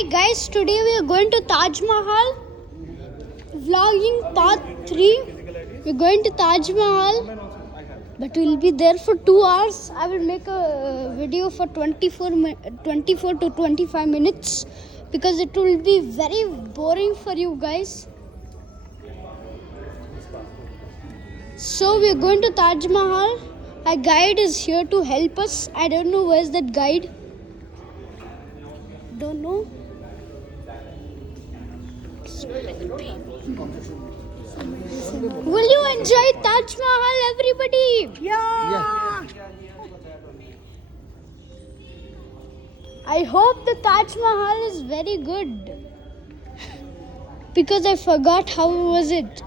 Hi guys, today we are going to Taj Mahal. Vlogging part 3. We're going to Taj Mahal. But we'll be there for 2 hours. I will make a video for 24 to 25 minutes. Because it will be very boring for you guys. So we're going to Taj Mahal. Our guide is here to help us. I don't know where's that guide. Don't know. Will you enjoy Taj Mahal, everybody? Yeah. I hope the Taj Mahal is very good. Because I forgot how was it.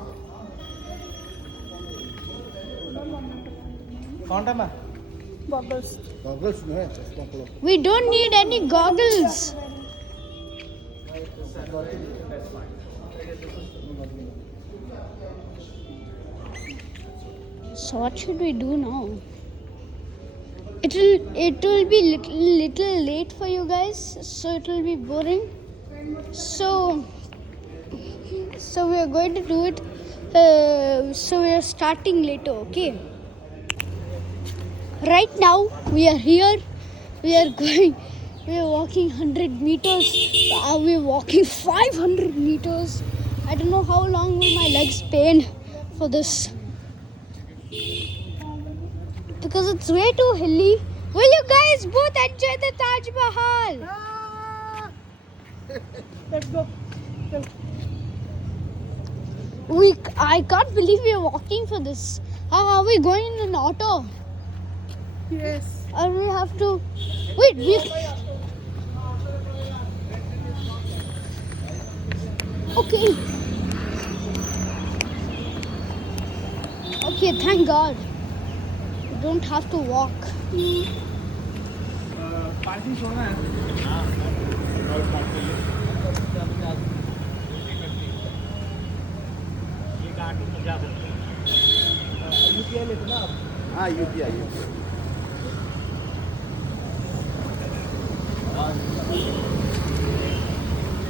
Goggles. Goggles no है चश्मा करो We don't need any goggles. So what should we do now? It will be little late for you guys, so it will be boring. So we are going to do it. So we are starting later, okay? Right now we are here. We are walking 100 meters. We are walking 500 meters. I don't know how long will my legs pain for this. Because it's way too hilly. Will you guys both enjoy the Taj Mahal? Let's go. I can't believe we are walking for this. How are we going in an auto? Yes. Or we have to wait. Okay. Okay, thank God. We don't have to walk. Parking छोड़ना है UPI लेते ना आप हाँ UPI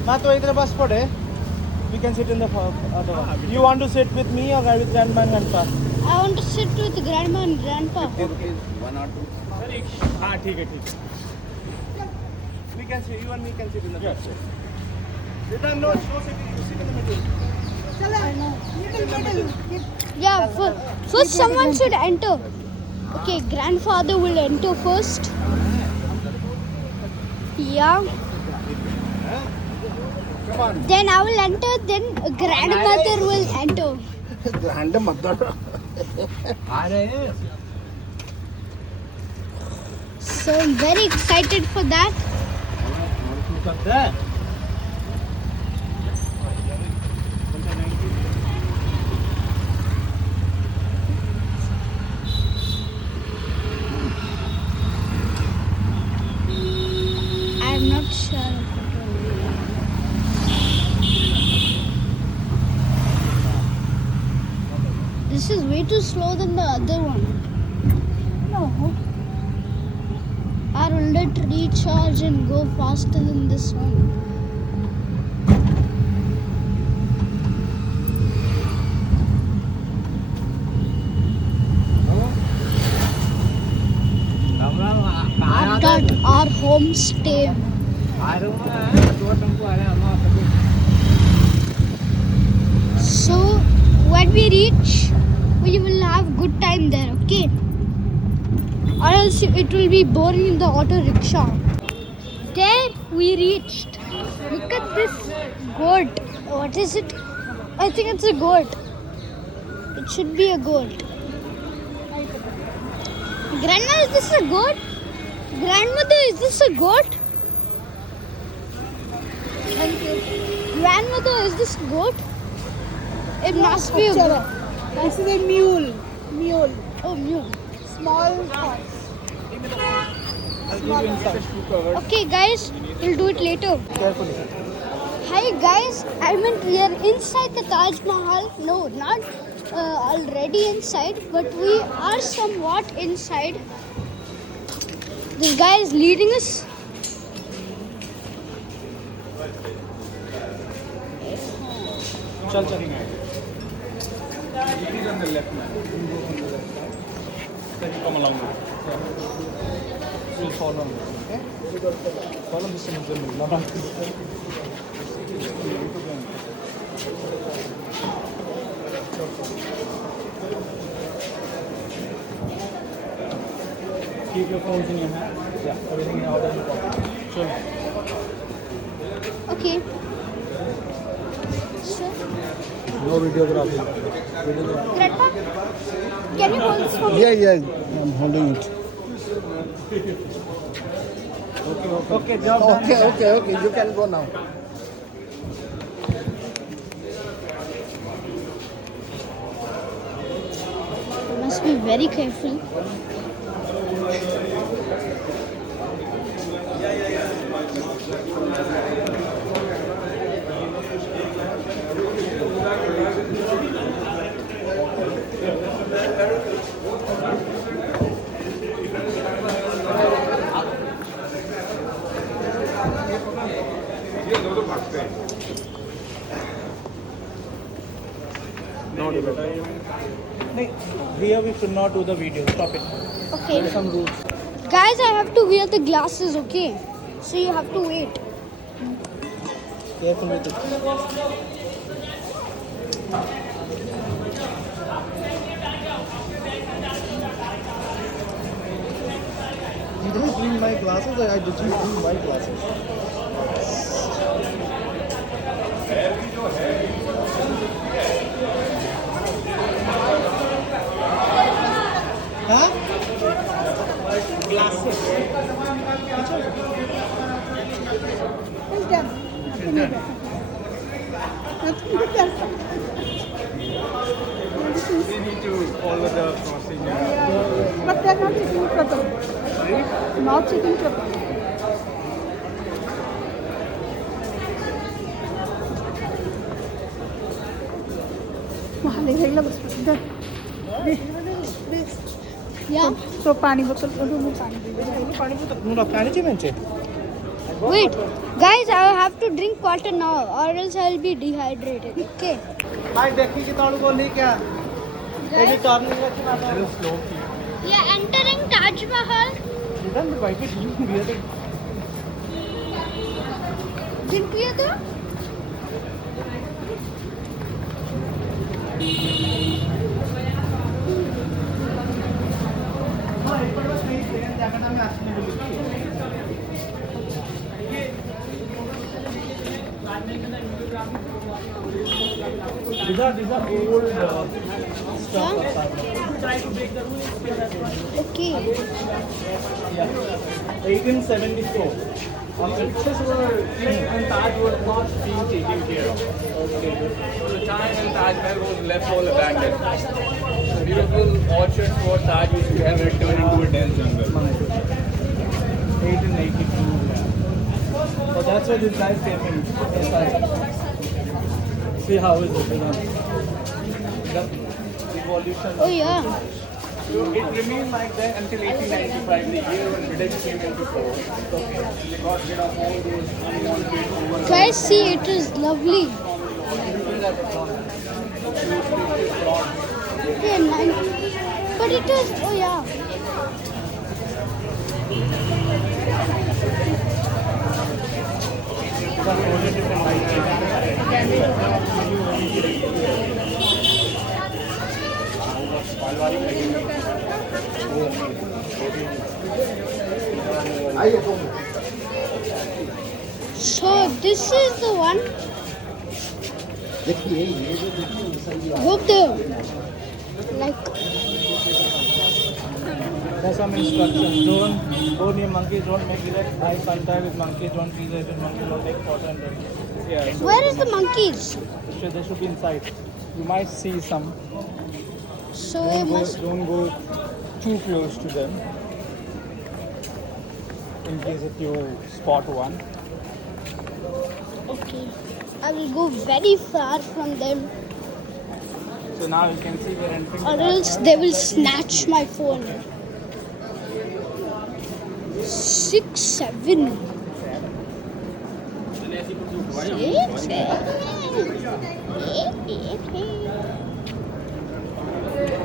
ना तो इधर बस स्पॉट है we can sit in the other one. You want to sit with me or with grandma and grandpa? I want to sit with grandma and grandpa. Okay, 1 or 2. हाँ ठीक है ठीक है. We can sit. You and me can sit in the back. Siddhan, no sitting. Sit in the middle. I know. Yeah, first someone should enter. Okay, grandfather will enter first. Yeah. Come on. Then I will enter, then grandmother will enter. Grandmother. So I'm very excited for that. I'm not sure. This is way too slow than the other one. No. Or will it recharge and go faster than this one? Our homestay. So when we reach, we will have good time there, okay? Or else it will be boring in the auto rickshaw. There we reached. Look at this goat. What is it? I think it's a goat. It should be a goat. Grandma, is this a goat? Grandmother, is this a goat? Grandmother, is this a goat? It must be a goat. This is a mule. Mule. Oh, mule. Small horse. Okay, guys, we'll do it later. Carefully. Hi, guys. I meant we are inside the Taj Mahal. No, not already inside, but we are somewhat inside. This guy is leading us. चल चलेंगे on the left man. Then you come along with it. We'll follow him. Okay? Follow Mr. Muzammil. Not on Keep your phones in your hand. Yeah, everything in order in the pocket. Sure. Okay. So, No videography. Greta, can you hold this for me? Yeah, I'm holding it. Okay, job done. Okay. You can go now. You must be very careful. Here we should not do the video. Stop it. Okay. There are some rules. Guys, I have to wear the glasses, okay? So you have to wait. Careful with it. Did I bring my glasses or I didn't bring my glasses? Huh? Glasses. It's done. Nothing but that. We need to follow the procedure. But they're not sitting properly. Not sitting properly. Yeah. So पानी बोतल पानी Wait. Guys, I have to drink water now or else I'll be dehydrated, okay? भाई देखिए कि ताड़ू बोल नहीं क्या ये भी टर्निंग में चला था slow We are entering Taj Mahal. इधर में भाई की टीम भी है Didn't we do? हां एक बार बस मेरी ट्रेन जगह में आने बोली थी These are old stuff. Try to break the rule. Okay. Yeah. 1874. The pictures were when Taj was not being taken care of. Okay. So the time when Taj Mahal was left all abandoned. The beautiful orchards for Taj used to have it turned into a dense jungle. 1882. So that's why these guys came in. See how is it? The evolution. Oh yeah. So it remained like that until 1895, the year when British came into power. Okay. They got rid of all those unwanted over. Guys, see, it is lovely. Okay, nice. But it is, oh yeah. So this is the one. Go there. Like, There's some instructions. Don't go near monkeys. Don't make direct eye contact with monkeys. Don't feed with monkeys. Don't take photo and then. Yeah. where is the monkeys? They should be inside. You might see some. So we must. Don't go too close to them. In case if you spot one. Okay. I will go very far from them, So now you can see we're entering. or else they will snatch my phone. 6, 7.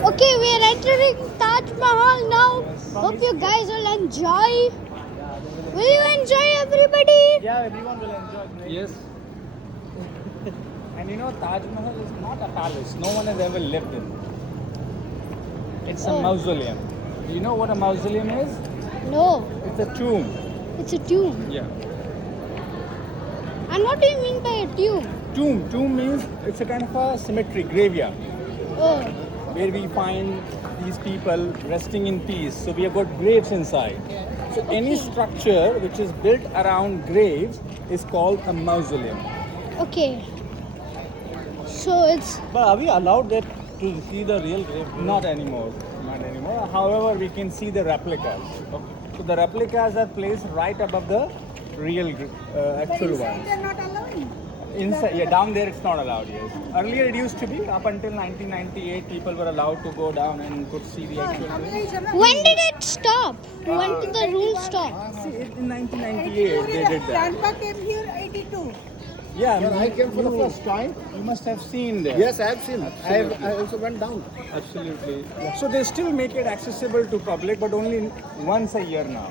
Okay, we are entering Taj Mahal now. Hope you guys will enjoy. Will you enjoy, everybody? Yeah, everyone will enjoy. Yes. And you know, Taj Mahal is not a palace. No one has ever lived in. It's a Oh. mausoleum. Do you know what a mausoleum is? No, It's a tomb. it's a tomb. Yeah. And what do you mean by a tomb? Tomb. Tomb means it's a kind of a cemetery, graveyard, Oh, where we find these people resting in peace. So we have got graves inside. So any Okay. structure which is built around graves is called a mausoleum. okay. So it's But are we allowed that to see the real grave? Not anymore. Not anymore. However, we can see the replicas. So the replicas are placed right above the real actual one. They're not allowing. Inside, yeah, down there it's not allowed. Yes. Earlier it used to be. Up until 1998, people were allowed to go down and could see the actual grave. when did it stop? When did the rule stop? See, in 1998 they did that. Grandpa came here 82. Yeah, I came for the first time. You must have seen that. Yes, I have seen. I also went down. Absolutely. So they still make it accessible to public, but only once a year now.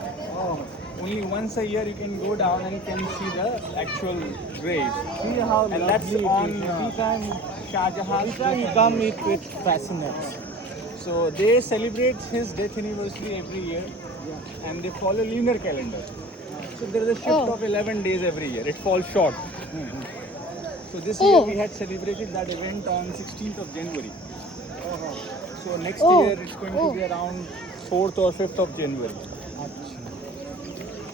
Only once a year you can go down and can see the actual grave. See how And that's lovely it on is. Every time, Shah Jahan's every time you death come, anniversary. it fascinates. So they celebrate his death anniversary every year, and they follow lunar calendar. So there is a shift Oh. of 11 days every year. It falls short. So this Oh. year we had celebrated that event on 16th of January. So next Oh. year it's going to be around 4th or 5th of January.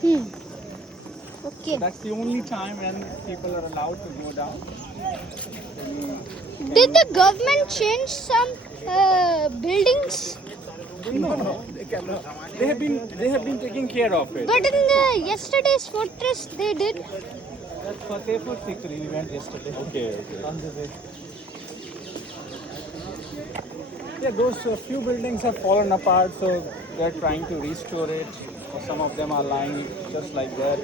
Hmm. Okay. That's the only time when people are allowed to go down. Did the government change some buildings? No, they cannot. They have been taking care of it. But in the yesterday's fortress, they did. That's Fatehpur Sikri. We went yesterday. Okay. On the way. Yeah, those few buildings have fallen apart, so they're trying to restore it. Or some of them are lying just like that.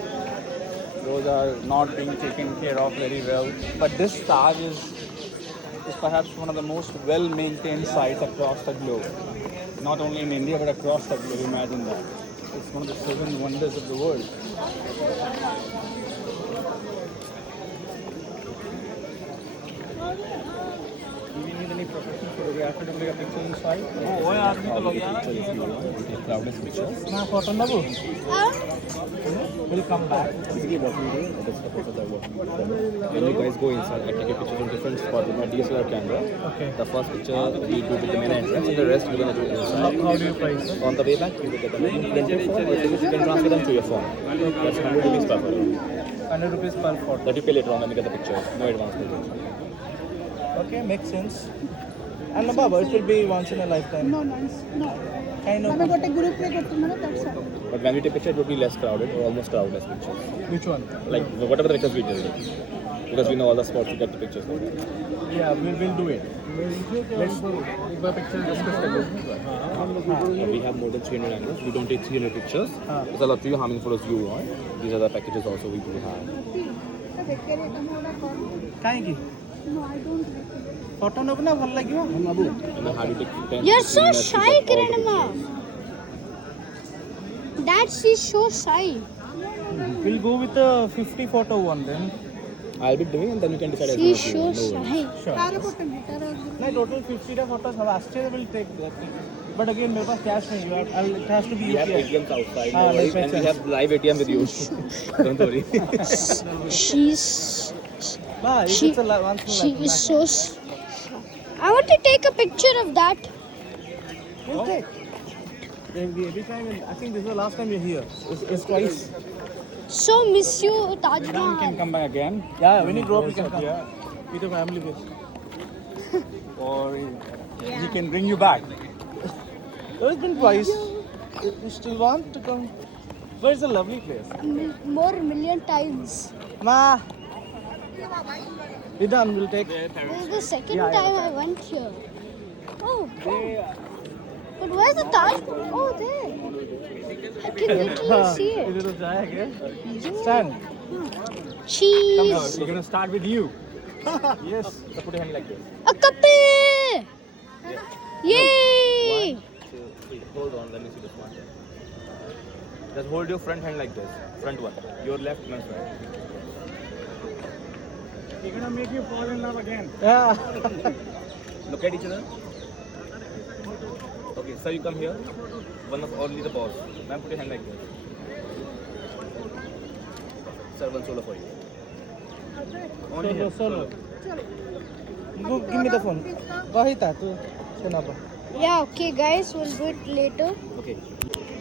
Those are not being taken care of very well. But this Taj is perhaps one of the most well-maintained sites across the globe. Not only in India, but across the globe. Imagine that. It's one of the 7 wonders of the world. Do we need any professional photographer to take a picture inside? Oh, yeah, आदमी तो लग गया ना। Crowded pictures. ना photo ना वो. We'll come back. Basically, what we do, that's the process I work with. When you guys go inside, I take a picture from different spots with my DSLR camera. Okay. The first picture we do with the main entrance, and the rest we're gonna do inside. How do you price it? On the way back, you will get the printed form, or you can transfer them to your phone. That's 100 rupees per photo. 100 rupees per photo. That you pay later on when you get the picture. No advance payment. Okay, makes sense. And no, Baba, it will be once in a lifetime. No, nice. No. Kind ଆମେ of. ଗୋଟେ ଗ୍ରୁପରେ କରୁଛୁ that's all. But when we take picture, it would be less crowded or almost crowded as pictures. Which one? Like whatever the pictures we did. Because we know all the spots to get the pictures. Yeah, we'll do it. Let's एक बार picture discuss कर लो. We have more than 300 angles. We don't take 300 pictures. It's all up to you how many photos you want. These are the packages also we do have. ବେକାରୀ ତମେ ଗୋଟେ କର. କାହିଁକି? No, I don't like it. Photo ନେବୁ ନା ଭଲ ଲାଗିବ? And then how do you take 10 You're so 15 minutes to shy, get all the Kiranama. pictures. Dad, she's so shy. We'll go with the 50 photo one then. I'll be doing and then you can decide as She's well so if you want. No worries. shy. Sure. ତାର ଗୋଟେ ନାହିଁ ତାର नहीं total 50 टा photos have Australia will take that. But again मेरे पास cash नहीं है. It has to be We have UPI. ATMs outside, Ah, no worries. makes And we sense. have live ATM with you. Don't worry. She's Nah, if She- it's a once in a she lifetime. is so shy. I want to take a picture of that. We'll take. Every time, I think this is the last time you're here. It's twice. So miss you, Taj Then we can Mahal. come back again. Yeah, when you grow up, you can come. Yeah. With the family with. Or we can bring you back. It's been twice. You still want to come? But it's a lovely place. More million times. Nah. We're done. We'll take. This is the second time I went here. Oh, but where's the Taj? Oh, there. I can literally see it. इधर तो जाएगा. Yeah. Stand. cheese. Come here. We're gonna start with you. Yes. So put your hand like this. A couple. Yay! 1, 2, 3. Hold on, let me see the front hand. Just hold your front hand like this. Front one. Your left, my right. We're gonna make you fall in love again. Yeah. Look at each other. Okay, sir, you come here. One of only the boss. Ma'am, put your hand like this. Sir, one solo for you. Only here, Solo. Give me the phone. Kahita, tu suna pa. Yeah, okay, guys, we'll do it later. Okay.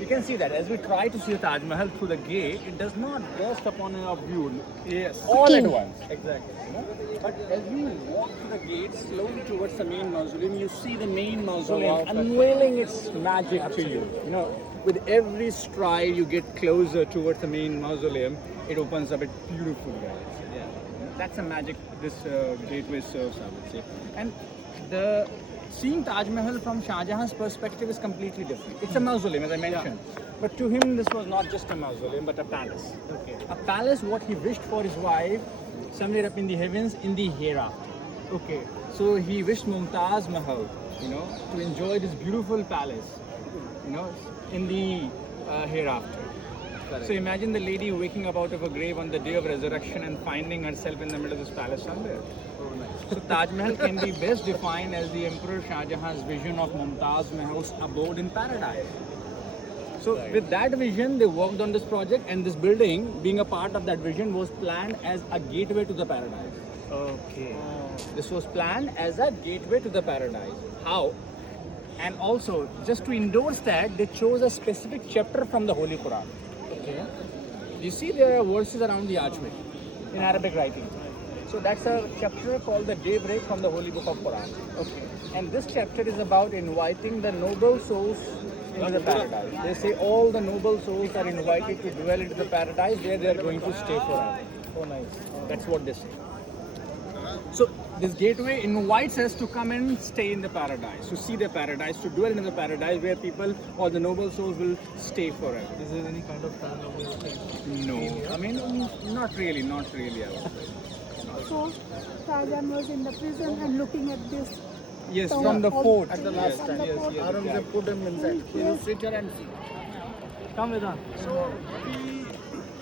You can see that as we try to see the Taj Mahal through the gate, it does not burst upon our view. Yes. All Okay. at once. Exactly. You know? But as you walk through the gate slowly towards the main mausoleum, you see the main mausoleum unveiling its magic to you. You know, with every stride you get closer towards the main mausoleum, it opens up it beautifully, guys. Yeah. That's the magic this gateway serves, I would say. And the seeing Taj Mahal from Shah Jahan's perspective is completely different. It's a mausoleum, as I mentioned. But to him, this was not just a mausoleum, but a palace. Okay. A palace, what he wished for his wife, somewhere up in the heavens, in the hereafter. Okay. So he wished Mumtaz Mahal, you know, to enjoy this beautiful palace, you know, in the hereafter. So imagine the lady waking up out of a grave on the day of resurrection and finding herself in the middle of this palace somewhere. So Taj Mahal can be best defined as the Emperor Shah Jahan's vision of Mumtaz Mahal's abode in paradise. So with that vision, they worked on this project, and this building, being a part of that vision, was planned as a gateway to the paradise. Okay. This was planned as a gateway to the paradise. How? And also, just to endorse that, they chose a specific chapter from the Holy Quran. Okay. You see, there are verses around the archway in Arabic writing. So that's a chapter called the Daybreak from the Holy Book of Quran. Okay. And this chapter is about inviting the noble souls into the paradise. They say all the noble souls are invited to dwell into the paradise where they are going to stay forever. Oh, nice. That's what they say. So this gateway invites us to come and stay in the paradise, to see the paradise, to dwell in the paradise where people or the noble souls will stay forever. Is there any kind of paranormal thing? No, I mean, not really, I would say. So, Shahjahan was in the prison and looking at this. Yes, So, from the all- fort. At the last Yes, time, on the yes, fort. yes. Arun put him inside. You sit here and see. Come with us.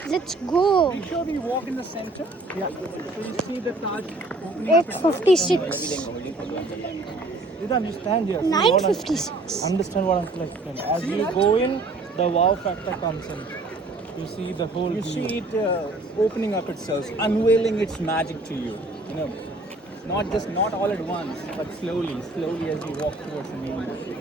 Let's go. Make sure we walk in the center. Yeah. So you see the Taj opening up. 8:56. Vedant, you stand here. See what 9:56. Understand what I'm explaining. As you go in, the wow factor comes in. You see the whole You view. see it opening up itself, unveiling its magic to you. You know, not all at once, but slowly as you walk towards the main mosque.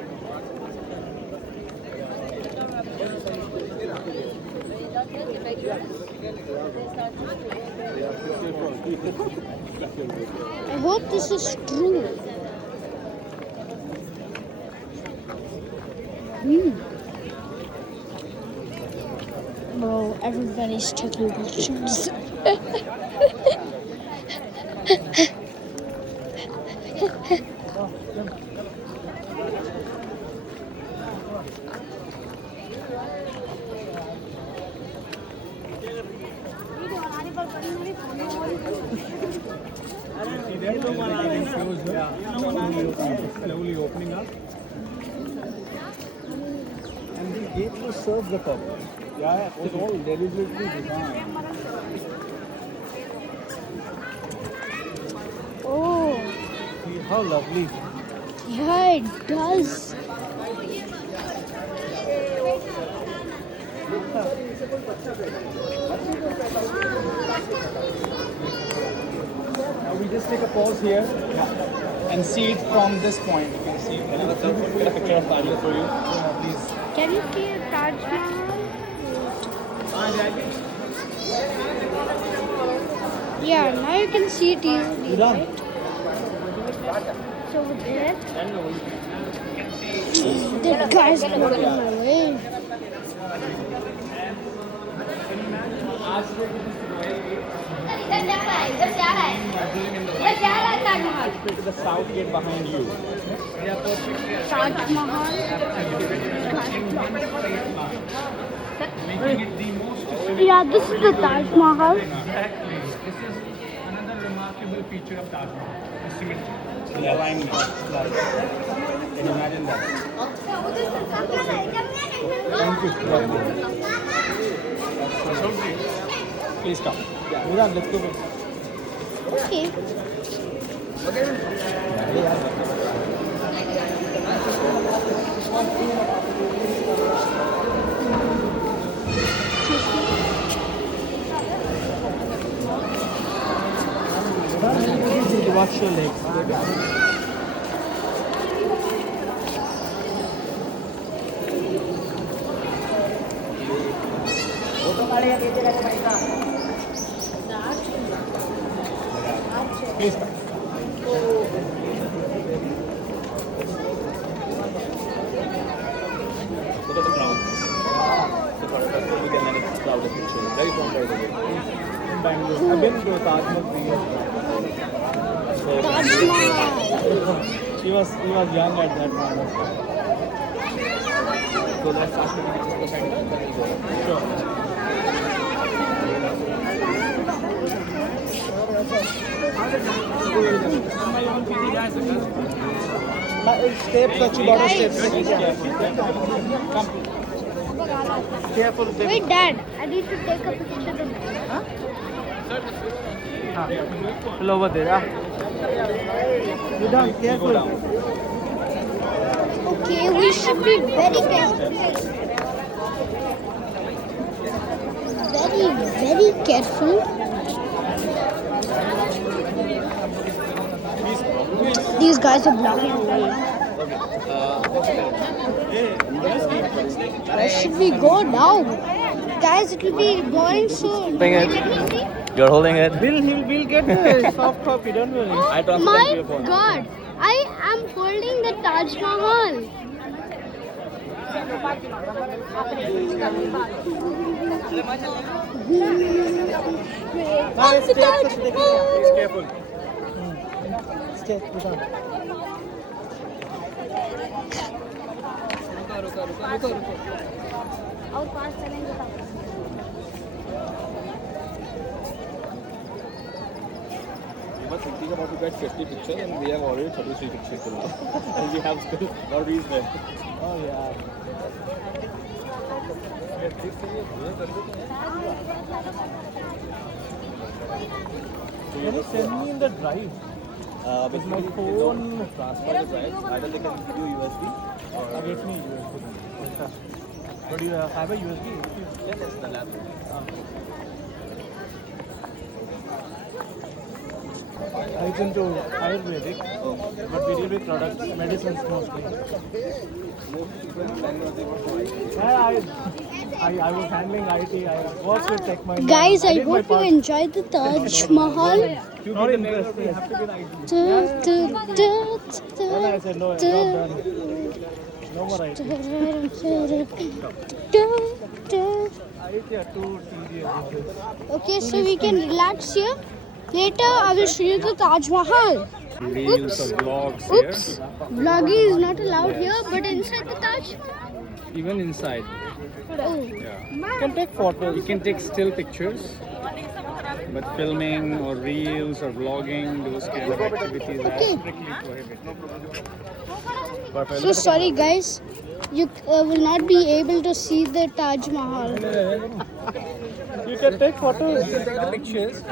I hope this is true. Bro, everybody's taking pictures. See there? Getting closer, slowly opening up. And the gateway serves the purpose. Yeah, it was all deliberately designed. Oh, See how lovely. yeah, it does. Now we just take a pause here and see it from this point. You can see another picture of Taj Mahal for you. Please. Can you see a Taj Mahal? Yeah, now you can see it easily, right? It's over there. That guy's blocking my way. To the south gate behind you. Taj Mahal. Making it the most Yeah, this is the Taj Mahal. architectural feature of Taj Mahal. The symmetry, the alignment. Can you imagine that? Thank you. Please come. Vedant, let's go. Okay. Watch your legs. Please come. Look at the crowd. So for a big and then it's crowded picture. Very fun by the way. In Bangalore. I've been to Taj Mahal 3 years back. Taj Mahal. He was young at that time. So let's ask him which is the side of the Sure. Steps, a lot of steps. Come. Careful. Wait, Dad. I need to take a picture of that. Pull over there. Vedant, careful. Go down. Okay, we should be very careful. Very careful. These guys are blocking the way. Where should we go now? Guys, it will be boring soon. Let me see. You're holding it. We'll get the soft copy, don't worry. I transfer My to your phone. God, I am holding the Taj Mahal. That's the Taj Mahal. Careful. Stay, Vedant. We were thinking about to get 50 pictures and we have already 33 pictures till now. And we have still not reached there. Oh yeah. Can you send me in the drive? With my phone. Transfer the drive. Either they can give you USB or Get me USB. But do you have a USB? yes, yes, the lab. I was into Ayurvedic, but we deal with products, medicines mostly. I was handling IT. I worked with TechMahindra. Guys, I did my hope you part. enjoyed the Taj Mahal. Not interested. You have to get IT. Then I said, no, I'm not done. No more IT. IT are too tedious. Okay, so we can relax here. Later, I will show you the Taj Mahal. Reels or vlogs Oops, vlogging is not allowed here, but inside the Taj Mahal. Even inside. Oh, You can take photos. You can take still pictures. But filming or reels or vlogging, those kind of activities are Okay. strictly prohibited. so sorry guys, you will not be able to see the Taj Mahal. You can take photos. You can take the pictures.